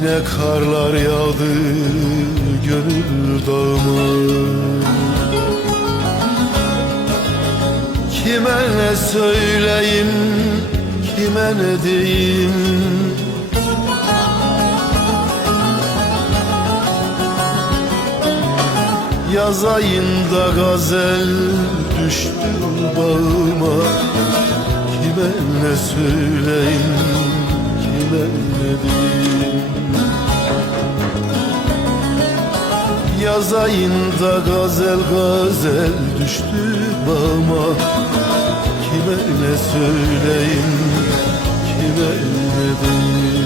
Yine karlar yağdı gönül dağıma Kime ne söyleyeyim, kime ne diyeyim? Yaz ayında gazel düştü bağıma. Kime ne söyleyeyim, kime ne diyeyim Yaz ayında gazel gazel düştü bağıma Kime ne söyleyeyim, kime ne diyeyim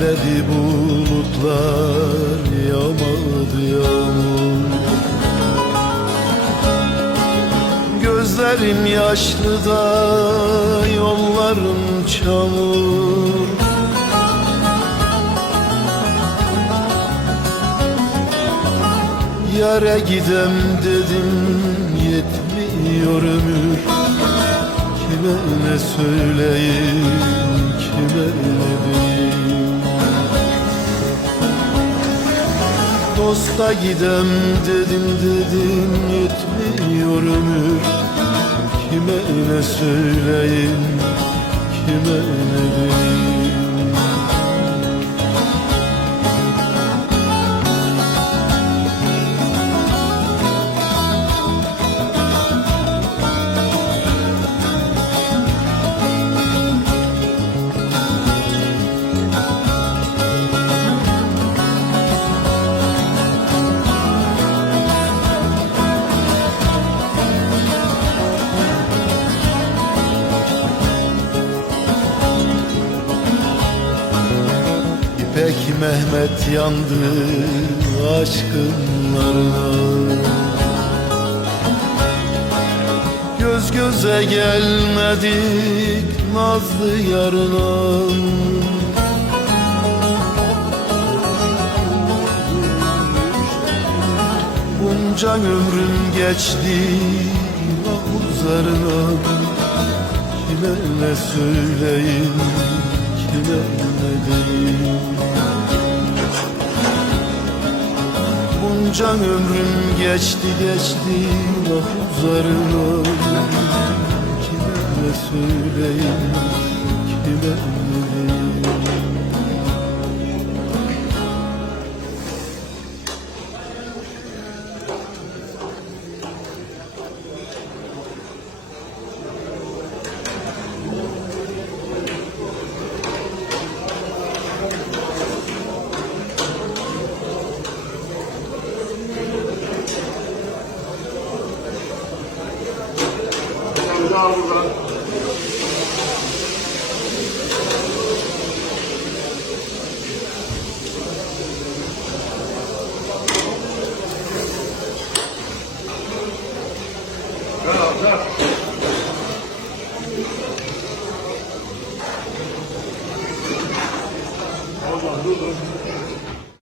Gürledi bulutlar yağmadı yağmur. Gözlerim yaşlı da yollarım çamur. Yare gidem dedim yetmiyor ömür. Kime ne söyleyeyim, kime ne diyeyim Dosta gidem dedim dedim yetmiyor ömür. Kime ne söyleyeyim, kime ne diyeyim Mehmet yandı aşkınlarına Göz göze gelmedik nazlı yarına. Bunca ömrüm geçti uzarına Kime ne söyleyeyim, kime ne diyeyim Bunca ömrüm geçti geçti. Vah uzarına Kime söyleyeyim, kime ne daha burada.